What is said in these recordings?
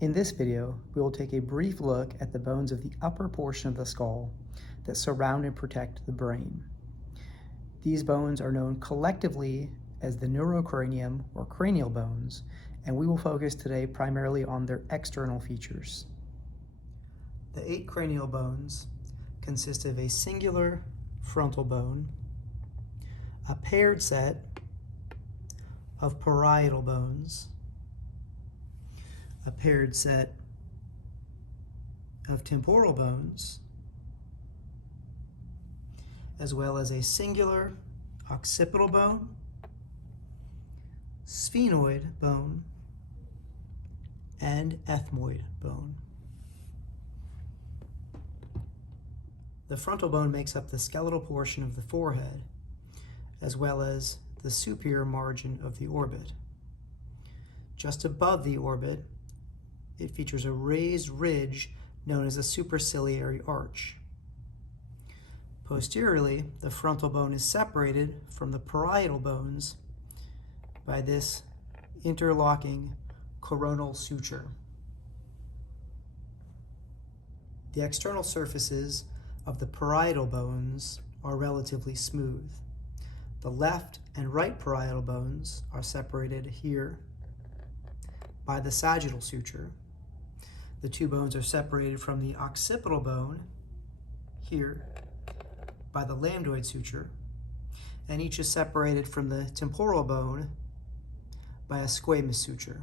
In this video, we will take a brief look at the bones of the upper portion of the skull that surround and protect the brain. These bones are known collectively as the neurocranium or cranial bones, and we will focus today primarily on their external features. The 8 cranial bones consist of a singular frontal bone, a paired set of parietal bones, a paired set of temporal bones, as well as a singular occipital bone, sphenoid bone, and ethmoid bone. The frontal bone makes up the skeletal portion of the forehead, as well as the superior margin of the orbit. Just above the orbit, it features a raised ridge known as a superciliary arch. Posteriorly, the frontal bone is separated from the parietal bones by this interlocking coronal suture. The external surfaces of the parietal bones are relatively smooth. The left and right parietal bones are separated here by the sagittal suture. The two bones are separated from the occipital bone here by the lambdoid suture, and each is separated from the temporal bone by a squamous suture.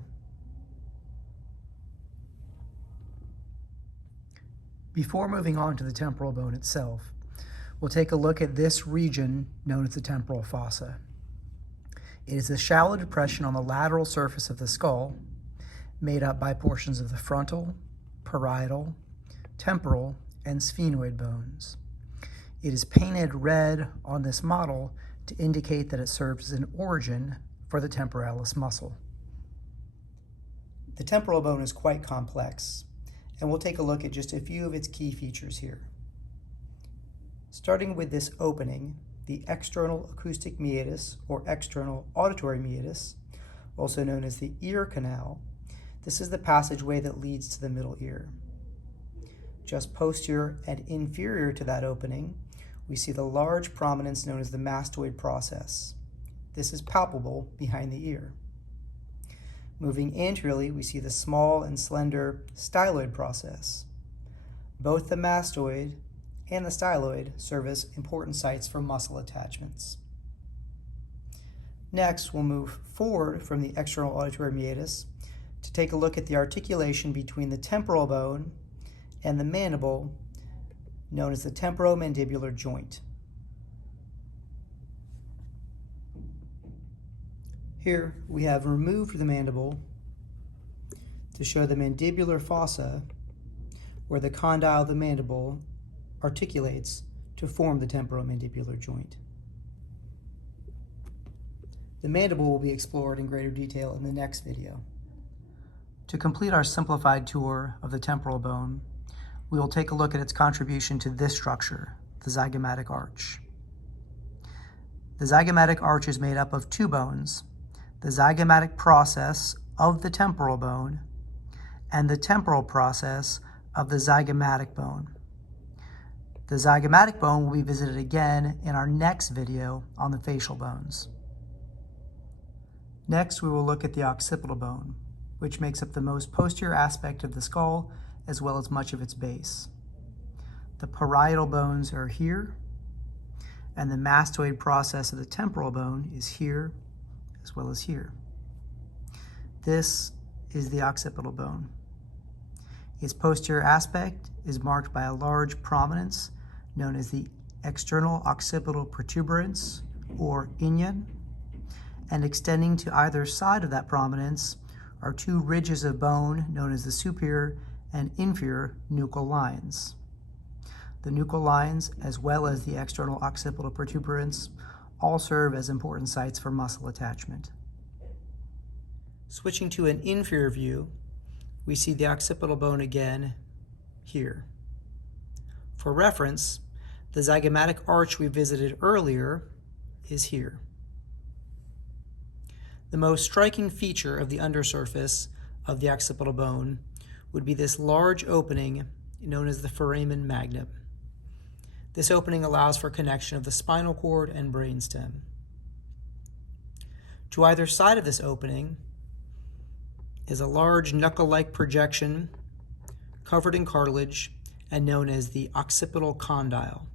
Before moving on to the temporal bone itself, we'll take a look at this region known as the temporal fossa. It is a shallow depression on the lateral surface of the skull, made up by portions of the frontal, parietal, temporal, and sphenoid bones. It is painted red on this model to indicate that it serves as an origin for the temporalis muscle. The temporal bone is quite complex, and we'll take a look at just a few of its key features here. Starting with this opening, the external acoustic meatus or external auditory meatus, also known as the ear canal, this is the passageway that leads to the middle ear. Just posterior and inferior to that opening, we see the large prominence known as the mastoid process. This is palpable behind the ear. Moving anteriorly, we see the small and slender styloid process. Both the mastoid and the styloid serve as important sites for muscle attachments. Next, we'll move forward from the external auditory meatus to take a look at the articulation between the temporal bone and the mandible, known as the temporomandibular joint. Here we have removed the mandible to show the mandibular fossa, where the condyle of the mandible articulates to form the temporomandibular joint. The mandible will be explored in greater detail in the next video. To complete our simplified tour of the temporal bone, we will take a look at its contribution to this structure, the zygomatic arch. The zygomatic arch is made up of two bones, the zygomatic process of the temporal bone and the temporal process of the zygomatic bone. The zygomatic bone will be visited again in our next video on the facial bones. Next, we will look at the occipital bone, which makes up the most posterior aspect of the skull as well as much of its base. The parietal bones are here, and the mastoid process of the temporal bone is here as well as here. This is the occipital bone. Its posterior aspect is marked by a large prominence known as the external occipital protuberance, or inion, and extending to either side of that prominence are two ridges of bone known as the superior and inferior nuchal lines. The nuchal lines, as well as the external occipital protuberance, all serve as important sites for muscle attachment. Switching to an inferior view, we see the occipital bone again here. For reference, the zygomatic arch we visited earlier is here. The most striking feature of the undersurface of the occipital bone would be this large opening known as the foramen magnum. This opening allows for connection of the spinal cord and brainstem. To either side of this opening is a large knuckle-like projection covered in cartilage and known as the occipital condyle.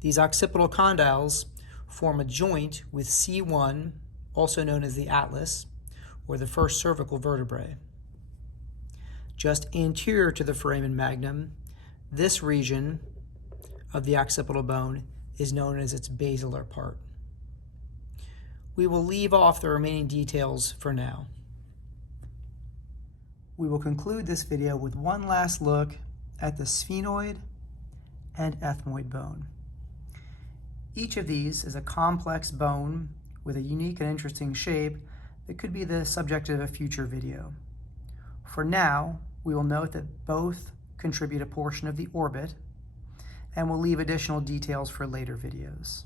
These occipital condyles form a joint with C1, also known as the atlas, or the first cervical vertebrae. Just anterior to the foramen magnum, this region of the occipital bone is known as its basilar part. We will leave off the remaining details for now. We will conclude this video with one last look at the sphenoid and ethmoid bone. Each of these is a complex bone with a unique and interesting shape that could be the subject of a future video. For now, we will note that both contribute a portion of the orbit, and we'll leave additional details for later videos.